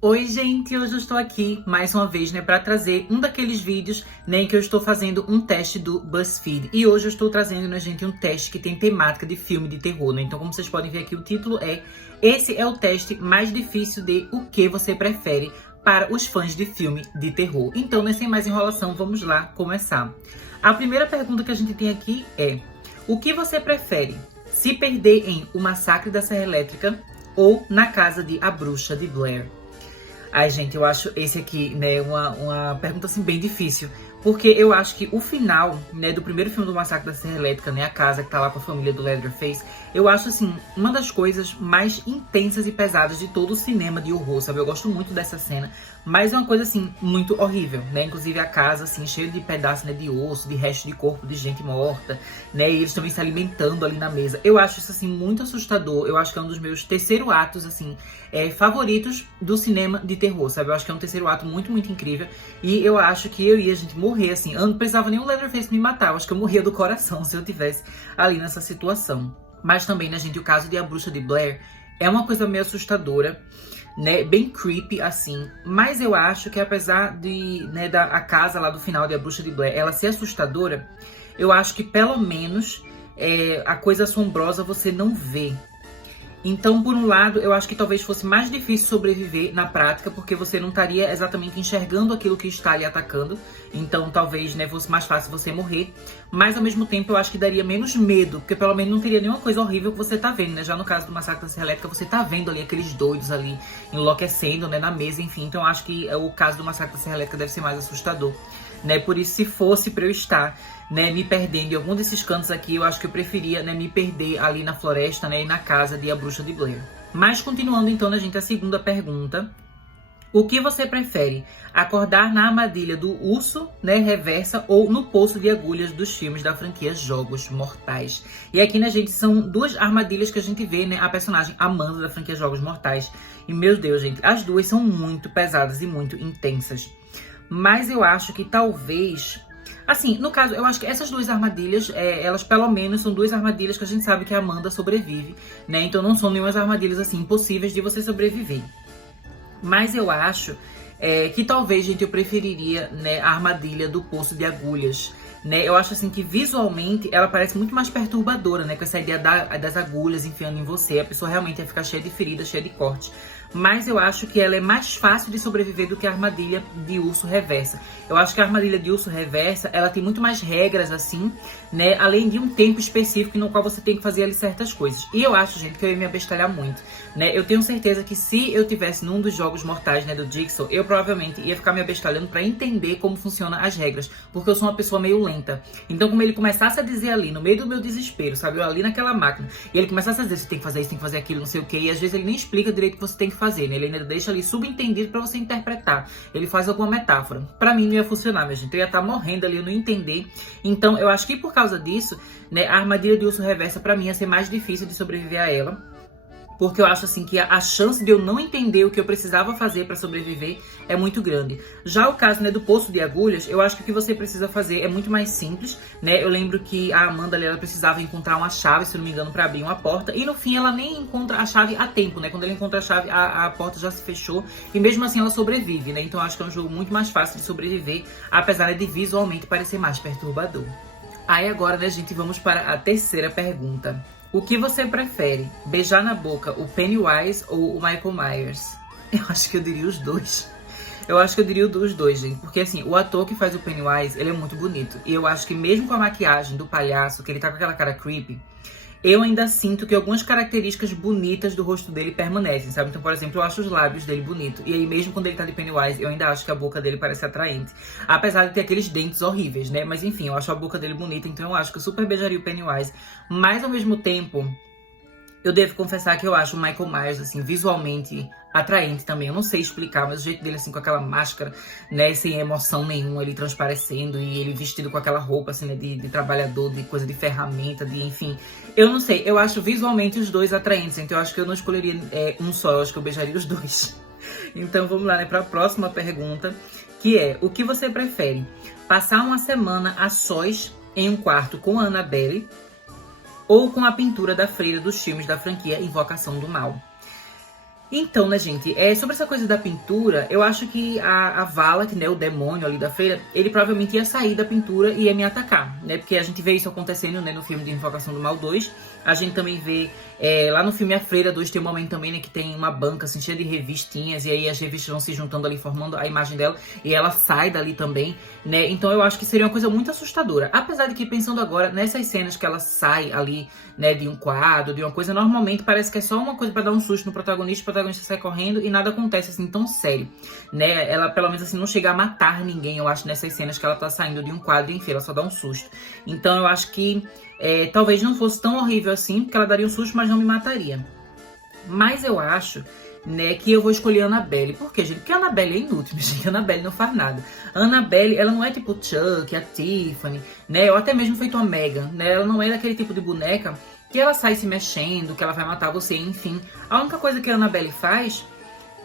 Oi, gente! Hoje eu estou aqui mais uma vez, para trazer um daqueles vídeos, em que eu estou fazendo um teste do BuzzFeed. E hoje eu estou trazendo, gente, um teste que tem temática de filme de terror, Então, como vocês podem ver aqui, o título é: esse é o teste mais difícil de o que você prefere para os fãs de filme de terror. Então, sem mais enrolação, vamos lá começar. A primeira pergunta que a gente tem aqui é: o que você prefere? Se perder em O Massacre da Serra Elétrica ou Na Casa de A Bruxa de Blair? Ai, gente, eu acho esse aqui, uma pergunta, assim, bem difícil. Porque eu acho que o final, do primeiro filme do Massacre da Serra Elétrica, a casa que tá lá com a família do Leatherface, eu acho, assim, uma das coisas mais intensas e pesadas de todo o cinema de horror, sabe? Eu gosto muito dessa cena, mas é uma coisa, assim, muito horrível, Inclusive a casa, assim, cheia de pedaços, de osso, de resto de corpo de gente morta, E eles também se alimentando ali na mesa. Eu acho isso, assim, muito assustador. Eu acho que é um dos meus terceiro atos, assim, favoritos do cinema de terror, sabe? Eu acho que é um terceiro ato muito, muito incrível. E eu acho que eu ia, gente, morrer, assim. Eu não precisava nem o Leatherface me matar. Eu acho que eu morria do coração se eu tivesse ali nessa situação. Mas também, gente, o caso de A Bruxa de Blair é uma coisa meio assustadora, bem creepy, assim. Mas eu acho que apesar de, a casa lá do final de A Bruxa de Blair, ela ser assustadora, eu acho que pelo menos a coisa assombrosa você não vê. Então, por um lado, eu acho que talvez fosse mais difícil sobreviver na prática, porque você não estaria exatamente enxergando aquilo que está lhe atacando. Então, talvez, fosse mais fácil você morrer. Mas, ao mesmo tempo, eu acho que daria menos medo, porque pelo menos não teria nenhuma coisa horrível que você tá vendo, Já no caso do Massacre da Serra Elétrica, você tá vendo ali aqueles doidos ali enlouquecendo, na mesa, enfim. Então, eu acho que o caso do Massacre da Serra Elétrica deve ser mais assustador, Por isso, se fosse pra eu estar, me perdendo em algum desses cantos aqui, eu acho que eu preferia, me perder ali na floresta, e na casa de A Bruxa de Blair. Mas continuando então, gente, a segunda pergunta: o que você prefere? Acordar na armadilha do urso, reversa, ou no poço de agulhas dos filmes da franquia Jogos Mortais? E aqui, gente, são duas armadilhas que a gente vê, a personagem Amanda da franquia Jogos Mortais. E, meu Deus, gente, as duas são muito pesadas e muito intensas. Mas eu acho que talvez... Assim, no caso, eu acho que essas duas armadilhas, elas pelo menos são duas armadilhas que a gente sabe que a Amanda sobrevive, Então não são nenhumas armadilhas, assim, impossíveis de você sobreviver. Mas eu acho que talvez, gente, eu preferiria, a armadilha do poço de agulhas, Eu acho, assim, que visualmente ela parece muito mais perturbadora, Com essa ideia das agulhas enfiando em você. A pessoa realmente ia ficar cheia de feridas, cheia de corte. Mas eu acho que ela é mais fácil de sobreviver do que a armadilha de urso reversa. Eu acho que a armadilha de urso reversa, ela tem muito mais regras, assim, além de um tempo específico no qual você tem que fazer ali certas coisas. E eu acho, gente, que eu ia me abestalhar muito, Eu tenho certeza que se eu tivesse num dos jogos mortais, do Jigsaw, eu provavelmente ia ficar me abestalhando pra entender como funcionam as regras. Porque eu sou uma pessoa meio lenta. Então, como ele começasse a dizer ali, no meio do meu desespero, sabe? Eu ali naquela máquina, e ele começasse a dizer, você tem que fazer isso, tem que fazer aquilo, não sei o quê. E às vezes ele nem explica direito o que você tem que fazer, Ele ainda deixa ali subentendido pra você interpretar. Ele faz alguma metáfora. Pra mim não ia funcionar, minha gente. Eu ia estar morrendo ali, eu não entender. Então, eu acho que por causa disso, a armadilha de urso reversa pra mim ia ser mais difícil de sobreviver a ela. Porque eu acho, assim, que a chance de eu não entender o que eu precisava fazer para sobreviver é muito grande. Já o caso, do poço de agulhas, eu acho que o que você precisa fazer é muito mais simples, Eu lembro que a Amanda ali, ela precisava encontrar uma chave, se não me engano, para abrir uma porta. E no fim ela nem encontra a chave a tempo, Quando ela encontra a chave, a porta já se fechou. E mesmo assim ela sobrevive, Então eu acho que é um jogo muito mais fácil de sobreviver, apesar de visualmente parecer mais perturbador. Aí agora, gente, vamos para a terceira pergunta. O que você prefere? Beijar na boca o Pennywise ou o Michael Myers? Eu acho que eu diria os dois. Eu acho que eu diria os dois, gente. Porque, assim, o ator que faz o Pennywise, ele é muito bonito. E eu acho que mesmo com a maquiagem do palhaço, que ele tá com aquela cara creepy, eu ainda sinto que algumas características bonitas do rosto dele permanecem, sabe? Então, por exemplo, eu acho os lábios dele bonitos. E aí, mesmo quando ele tá de Pennywise, eu ainda acho que a boca dele parece atraente. Apesar de ter aqueles dentes horríveis, Mas enfim, eu acho a boca dele bonita, então eu acho que eu super beijaria o Pennywise. Mas, ao mesmo tempo, eu devo confessar que eu acho o Michael Myers, assim, visualmente atraente também. Eu não sei explicar, mas o jeito dele, assim, com aquela máscara, sem emoção nenhuma, ele transparecendo, e ele vestido com aquela roupa, assim, de trabalhador, de coisa de ferramenta, enfim. Eu não sei, eu acho visualmente os dois atraentes, então eu acho que eu não escolheria um só, eu acho que eu beijaria os dois. Então vamos lá, para a próxima pergunta, que é: o que você prefere? Passar uma semana a sós em um quarto com a Annabelle ou com a pintura da freira dos filmes da franquia Invocação do Mal? Então, né, gente, sobre essa coisa da pintura, eu acho que a Valak, né, o demônio ali da feira, ele provavelmente ia sair da pintura e ia me atacar, né, porque a gente vê isso acontecendo, né, no filme de Invocação do Mal 2, a gente também vê, lá no filme A Freira 2 tem um momento também, né, que tem uma banca, assim, cheia de revistinhas, e aí as revistas vão se juntando ali, formando a imagem dela, e ela sai dali também, né, então eu acho que seria uma coisa muito assustadora, apesar de que, pensando agora, nessas cenas que ela sai ali, né, de um quadro, de uma coisa, normalmente parece que é só uma coisa pra dar um susto no protagonista, o protagonista sai correndo e nada acontece assim tão sério, né? Ela pelo menos assim não chega a matar ninguém, eu acho, nessas cenas que ela tá saindo de um quadro, enfim, ela só dá um susto. Então eu acho que talvez não fosse tão horrível assim, porque ela daria um susto, mas não me mataria. Mas eu acho, né, que eu vou escolher a Annabelle. Por quê, gente? Porque a Annabelle é inútil, gente. A Annabelle não faz nada. A Annabelle, ela não é tipo Chuck, a Tiffany, né? Ou até mesmo feito a Megan, né? Ela não é daquele tipo de boneca que ela sai se mexendo, que ela vai matar você, enfim. A única coisa que a Annabelle faz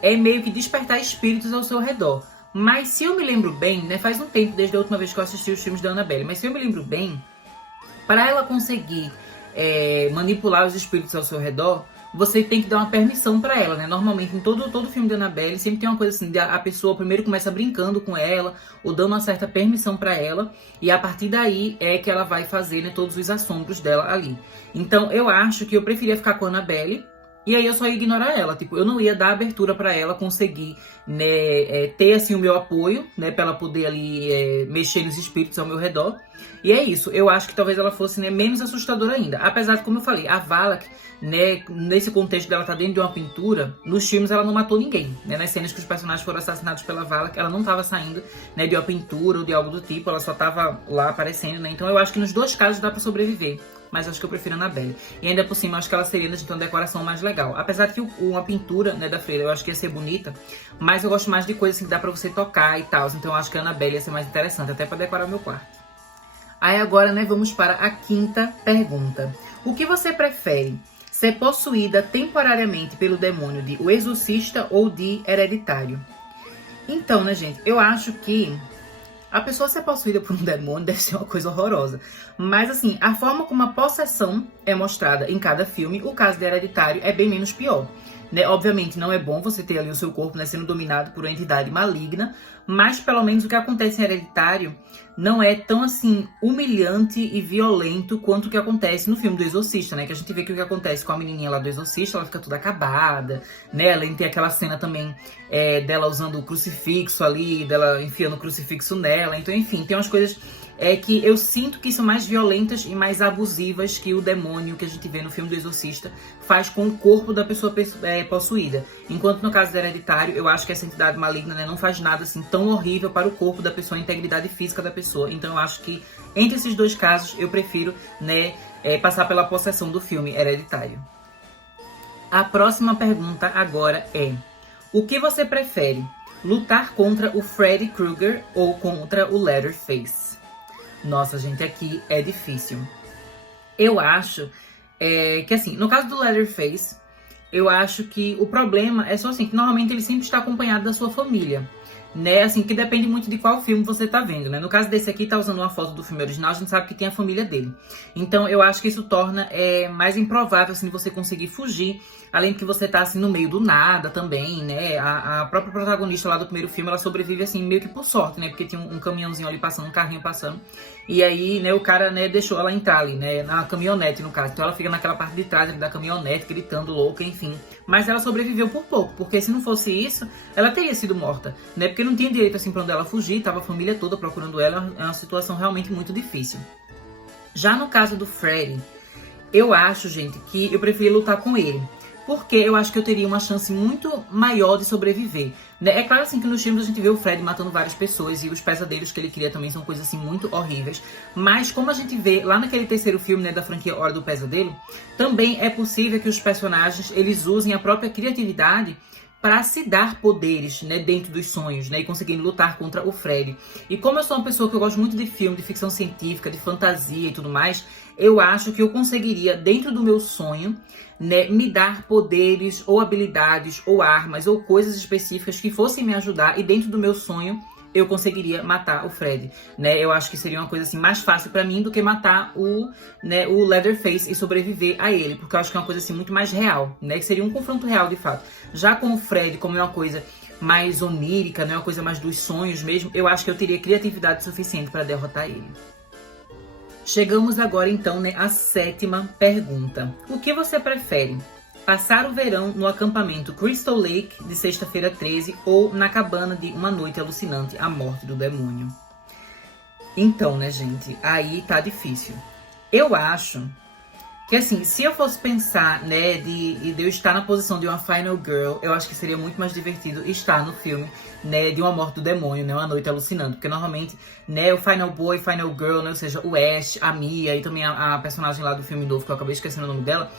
é meio que despertar espíritos ao seu redor. Mas se eu me lembro bem, né? Faz um tempo desde a última vez que eu assisti os filmes da Annabelle. Mas se eu me lembro bem, para ela conseguir manipular os espíritos ao seu redor, você tem que dar uma permissão pra ela, né? Normalmente, em todo filme da Annabelle, sempre tem uma coisa assim, a pessoa primeiro começa brincando com ela, ou dando uma certa permissão pra ela, e a partir daí é que ela vai fazer, né, todos os assombros dela ali. Então, eu acho que eu preferia ficar com a Annabelle, e aí eu só ia ignorar ela, tipo, eu não ia dar abertura pra ela conseguir, né, ter assim o meu apoio, né, pra ela poder ali mexer nos espíritos ao meu redor. E é isso, eu acho que talvez ela fosse, né, menos assustadora ainda. Apesar de, como eu falei, a Valak, né, nesse contexto dela tá dentro de uma pintura, nos filmes ela não matou ninguém, né, nas cenas que os personagens foram assassinados pela Valak, ela não tava saindo, né, de uma pintura ou de algo do tipo, ela só tava lá aparecendo, né, então eu acho que nos dois casos dá pra sobreviver. Mas acho que eu prefiro a Annabelle. E ainda por cima, acho que ela seria, né, uma decoração mais legal. Apesar de que uma pintura, né, da freira, eu acho que ia ser bonita. Mas eu gosto mais de coisas assim que dá pra você tocar e tal. Então eu acho que a Annabelle ia ser mais interessante, até pra decorar o meu quarto. Aí agora, né, vamos para a quinta pergunta. O que você prefere? Ser possuída temporariamente pelo demônio de O Exorcista ou de Hereditário? Então, né, gente, eu acho que a pessoa ser possuída por um demônio deve ser uma coisa horrorosa. Mas, assim, a forma como a possessão é mostrada em cada filme, o caso de Hereditário é bem menos pior. Né? Obviamente, não é bom você ter ali o seu corpo, né, sendo dominado por uma entidade maligna, mas, pelo menos, o que acontece em Hereditário não é tão, assim, humilhante e violento quanto o que acontece no filme do Exorcista, né? Que a gente vê que o que acontece com a menininha lá do Exorcista, ela fica toda acabada, né? Além de ter aquela cena também dela usando o crucifixo ali, dela enfiando o crucifixo nela. Então, enfim, tem umas coisas que eu sinto que são mais violentas e mais abusivas que o demônio que a gente vê no filme do Exorcista faz com o corpo da pessoa possuída. Enquanto no caso do Hereditário, eu acho que essa entidade maligna, né, não faz nada assim tão horrível para o corpo da pessoa, a integridade física da pessoa. Então eu acho que entre esses dois casos eu prefiro, né, passar pela possessão do filme Hereditário. A próxima pergunta agora é: o que você prefere? Lutar contra o Freddy Krueger ou contra o Leatherface? Nossa, gente, aqui é difícil. Eu acho que, assim, no caso do Leatherface, eu acho que o problema é só assim, que normalmente ele sempre está acompanhado da sua família, né? Assim, que depende muito de qual filme você tá vendo, né? No caso desse aqui, tá usando uma foto do filme original, a gente sabe que tem a família dele. Então, eu acho que isso torna mais improvável, assim, você conseguir fugir. Além de que você tá, assim, no meio do nada também, né? A própria protagonista lá do primeiro filme, ela sobrevive, assim, meio que por sorte, né? Porque tinha um caminhãozinho ali passando, um carrinho passando. E aí, né, o cara, né, deixou ela entrar ali, né? Na caminhonete, no caso. Então ela fica naquela parte de trás ali da caminhonete, gritando louca, enfim. Mas ela sobreviveu por pouco, porque se não fosse isso, ela teria sido morta, né? Porque não tinha direito, assim, pra onde ela fugir, tava a família toda procurando ela. É uma situação realmente muito difícil. Já no caso do Freddy, eu acho, gente, que eu preferia lutar com ele. Porque eu acho que eu teria uma chance muito maior de sobreviver. Né? É claro, assim, que nos filmes a gente vê o Freddy matando várias pessoas e os pesadelos que ele cria também são coisas, assim, muito horríveis. Mas como a gente vê lá naquele terceiro filme, né, da franquia Hora do Pesadelo, também é possível que os personagens, eles usem a própria criatividade para se dar poderes, né, dentro dos sonhos, né, e conseguirem lutar contra o Freddy. E como eu sou uma pessoa que eu gosto muito de filme, de ficção científica, de fantasia e tudo mais, eu acho que eu conseguiria, dentro do meu sonho, né, me dar poderes, ou habilidades, ou armas, ou coisas específicas que fossem me ajudar, e dentro do meu sonho, eu conseguiria matar o Fred, né? Eu acho que seria uma coisa assim mais fácil pra mim do que matar o Leatherface e sobreviver a ele, porque eu acho que é uma coisa assim muito mais real, né? Que seria um confronto real de fato. Já com o Fred, como é uma coisa mais onírica, né? Uma coisa mais dos sonhos mesmo, eu acho que eu teria criatividade suficiente pra derrotar ele. Chegamos agora então, né, à 7ª pergunta. O que você prefere? Passar o verão no acampamento Crystal Lake de Sexta-feira 13 ou na cabana de Uma Noite Alucinante, A Morte do Demônio? Então, né, gente, aí tá difícil. Eu acho que, assim, se eu fosse pensar, né, de eu estar na posição de uma Final Girl, eu acho que seria muito mais divertido estar no filme, né, de Uma Morte do Demônio, né, Uma Noite Alucinante. Porque, normalmente, né, o Final Boy, Final Girl, né, ou seja, o Ash, a Mia e também a personagem lá do filme novo, que eu acabei esquecendo o nome dela,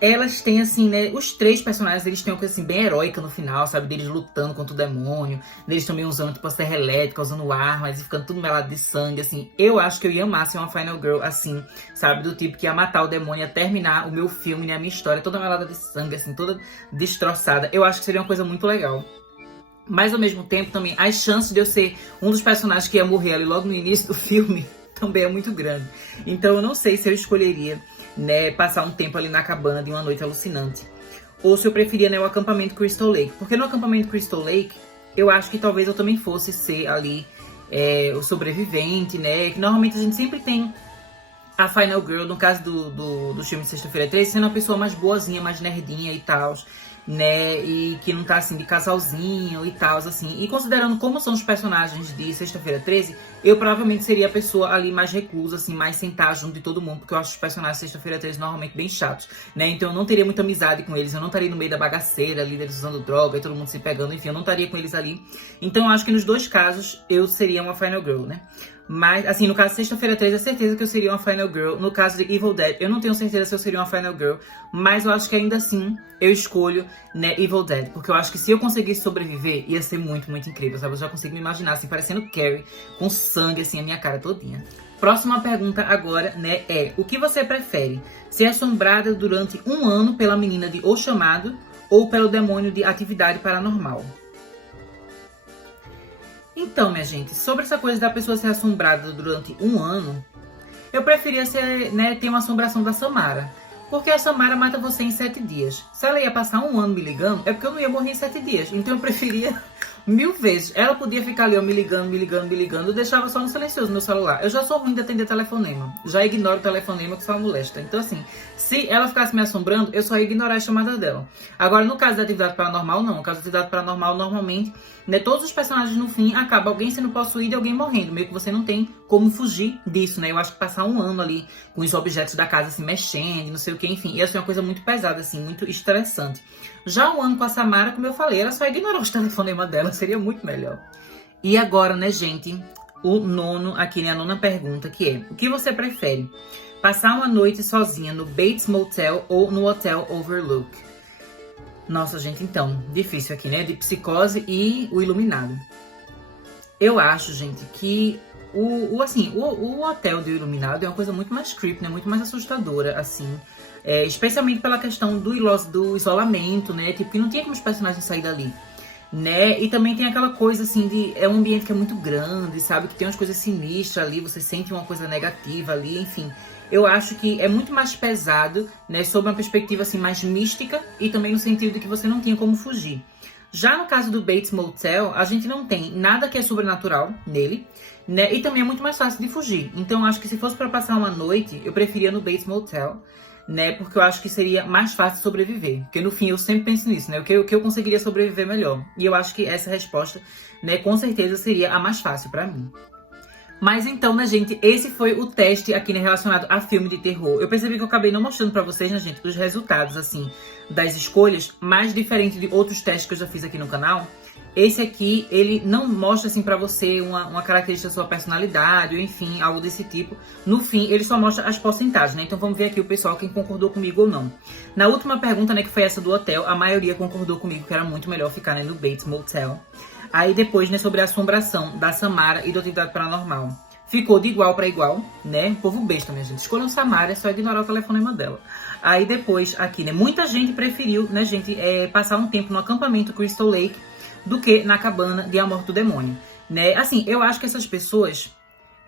elas têm, assim, né, os 3 personagens, eles têm uma coisa, assim, bem heróica no final, sabe? Deles lutando contra o demônio, deles também usando, tipo, a serra elétrica, usando armas e ficando tudo melado de sangue, assim. Eu acho que eu ia amar ser uma Final Girl, assim, sabe? Do tipo que ia matar o demônio, ia terminar o meu filme, né, a minha história, toda melada de sangue, assim, toda destroçada. Eu acho que seria uma coisa muito legal. Mas, ao mesmo tempo, também, as chances de eu ser um dos personagens que ia morrer ali logo no início do filme também é muito grande. Então, eu não sei se eu escolheria, né, passar um tempo ali na cabana de Uma Noite Alucinante. Ou se eu preferia, né, o acampamento Crystal Lake. Porque no acampamento Crystal Lake, eu acho que talvez eu também fosse ser ali o sobrevivente, né? Que normalmente a gente sempre tem a Final Girl, no caso do filme de Sexta-feira 13, sendo uma pessoa mais boazinha, mais nerdinha e tal, né? E que não tá assim de casalzinho e tal, assim. E considerando como são os personagens de Sexta-feira 13, eu provavelmente seria a pessoa ali mais reclusa, assim, mais sentada junto de todo mundo, porque eu acho os personagens de Sexta-feira 13 normalmente bem chatos, né? Então eu não teria muita amizade com eles, eu não estaria no meio da bagaceira ali, eles usando droga e todo mundo se pegando, enfim, eu não estaria com eles ali. Então eu acho que nos 2 casos eu seria uma Final Girl, né? Mas, assim, no caso de Sexta-feira 13, é certeza que eu seria uma Final Girl. No caso de Evil Dead, eu não tenho certeza se eu seria uma Final Girl. Mas eu acho que ainda assim, eu escolho, né, Evil Dead. Porque eu acho que se eu conseguisse sobreviver, ia ser muito, muito incrível, sabe? Eu já consigo me imaginar, assim, parecendo Carrie, com sangue, assim, a minha cara todinha. Próxima pergunta agora, né, é: o que você prefere? Ser assombrada durante 1 ano pela menina de O Chamado ou pelo demônio de Atividade Paranormal? Então, minha gente, sobre essa coisa da pessoa ser assombrada durante 1 ano, eu preferia ser, né, ter uma assombração da Samara. Porque a Samara mata você em 7 dias. Se ela ia passar 1 ano me ligando, é porque eu não ia morrer em 7 dias. Então eu preferia 1000 vezes. Ela podia ficar ali, ó, me ligando. Eu deixava só no silencioso meu celular. Eu já sou ruim de atender telefonema. Já ignoro o telefonema que só molesta. Então, assim, se ela ficasse me assombrando, eu só ia ignorar as chamadas dela. Agora, no caso da Atividade Paranormal, não. No caso da Atividade Paranormal, normalmente, né, todos os personagens no fim acaba alguém sendo possuído e alguém morrendo. Meio que você não tem como fugir disso, né? Eu acho que passar 1 ano ali com os objetos da casa assim mexendo, não sei o que, enfim, ia ser uma coisa muito pesada, assim, muito estressante. Já 1 ano com a Samara, como eu falei, era só ignorar os telefonemas dela, seria muito melhor. E agora, né, gente, o nono, aqui, né, a 9ª pergunta, que é: o que você prefere? Passar uma noite sozinha no Bates Motel ou no Hotel Overlook? Nossa, gente, então, difícil aqui, né? De Psicose e O Iluminado. Eu acho, gente, que o hotel do Iluminado é uma coisa muito mais creepy, né? Muito mais assustadora, assim. Especialmente pela questão do isolamento, né? Tipo, que não tinha como os personagens sair dali, né? E também tem aquela coisa, assim, de... É um ambiente que é muito grande, sabe? Que tem umas coisas sinistras ali, você sente uma coisa negativa ali, enfim... Eu acho que é muito mais pesado, né, sob uma perspectiva assim, mais mística e também no sentido de que você não tinha como fugir. Já no caso do Bates Motel, a gente não tem nada que é sobrenatural nele, né, e também é muito mais fácil de fugir. Então, eu acho que se fosse para passar uma noite, eu preferia no Bates Motel, né, porque eu acho que seria mais fácil sobreviver. Porque no fim, eu sempre penso nisso, né, o que eu conseguiria sobreviver melhor. E eu acho que essa resposta, né, com certeza seria a mais fácil para mim. Mas então, né, gente, esse foi o teste aqui, né, relacionado a filme de terror. Eu percebi que eu acabei não mostrando pra vocês, né, gente, os resultados, assim, das escolhas, mais diferente de outros testes que eu já fiz aqui no canal. Esse aqui, ele não mostra, assim, pra você uma característica da sua personalidade, ou enfim, algo desse tipo. No fim, ele só mostra as porcentagens, né? Então vamos ver aqui o pessoal, quem concordou comigo ou não. Na última pergunta, né, que foi essa do hotel, a maioria concordou comigo que era muito melhor ficar, né, no Bates Motel. Aí depois, né, sobre a assombração da Samara e do Atividade Paranormal. Ficou de igual para igual, né? Povo besta, minha gente. Escolham Samara, é só ignorar o telefonema dela. Aí depois, aqui, né, muita gente preferiu, né, gente, passar um tempo no acampamento Crystal Lake do que na cabana de A Morte do Demônio. né? Assim, eu acho que essas pessoas,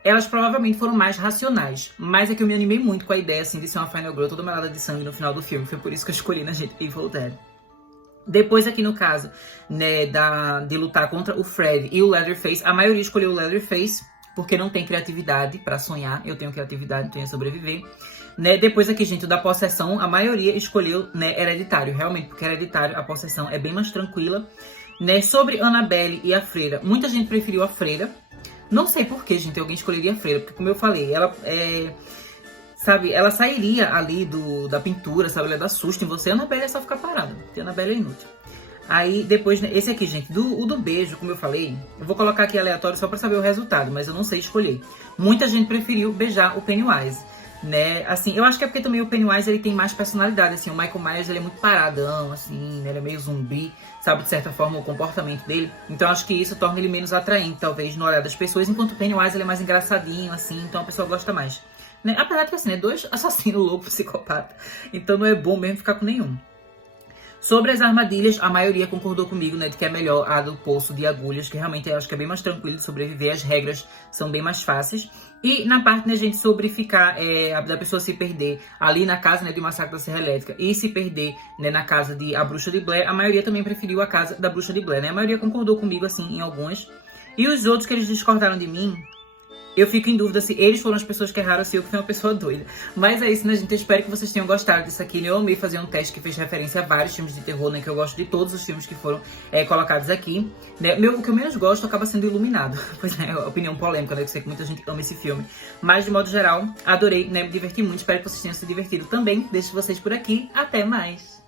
elas provavelmente foram mais racionais. Mas é que eu me animei muito com a ideia, assim, de ser uma Final Girl toda melada de sangue no final do filme. Foi por isso que eu escolhi na gente Evil Dead. Depois aqui no caso, né, de lutar contra o Fred e o Leatherface, a maioria escolheu o Leatherface, porque não tem criatividade pra sonhar. Eu tenho criatividade, então ia sobreviver. Né, depois aqui, gente, da possessão, a maioria escolheu, né, Hereditário. Realmente, porque Hereditário, a possessão é bem mais tranquila. Né, sobre Annabelle e a Freira, muita gente preferiu a Freira. Não sei por que, gente, alguém escolheria a Freira, porque como eu falei, ela sabe, ela sairia ali da pintura, sabe, ela dá susto em você. A Annabelle é só ficar parada, porque a Annabelle é inútil. Aí depois, né, esse aqui, gente, o do beijo, como eu falei, eu vou colocar aqui aleatório só pra saber o resultado, mas eu não sei escolher. Muita gente preferiu beijar o Pennywise, né, assim, eu acho que é porque também o Pennywise, ele tem mais personalidade, assim, o Michael Myers, ele é muito paradão, assim, né, ele é meio zumbi, sabe, de certa forma, o comportamento dele. Então acho que isso torna ele menos atraente, talvez, no olhar das pessoas, enquanto o Pennywise, ele é mais engraçadinho, assim, então a pessoa gosta mais. Né? Apesar de que, assim, né, 2 assassinos loucos, psicopata, então não é bom mesmo ficar com nenhum. Sobre as armadilhas, a maioria concordou comigo, né, de que é melhor a do poço de agulhas, que realmente eu acho que é bem mais tranquilo de sobreviver, as regras são bem mais fáceis. E na parte, né, gente, sobre ficar, da pessoa se perder ali na casa, né, de Massacre da Serra Elétrica e se perder, né, na casa de A Bruxa de Blair, a maioria também preferiu a casa da Bruxa de Blair, né, a maioria concordou comigo, assim, em algumas. E os outros que eles discordaram de mim, eu fico em dúvida se eles foram as pessoas que erraram ou se eu que fui uma pessoa doida. Mas é isso, né, gente? Eu espero que vocês tenham gostado disso aqui. Eu amei fazer um teste que fez referência a vários filmes de terror, né? Que eu gosto de todos os filmes que foram colocados aqui. Né? O que eu menos gosto acaba sendo Iluminado. Pois é, opinião polêmica, né? Eu sei que muita gente ama esse filme. Mas, de modo geral, adorei, né? Me diverti muito. Espero que vocês tenham se divertido também. Deixo vocês por aqui. Até mais!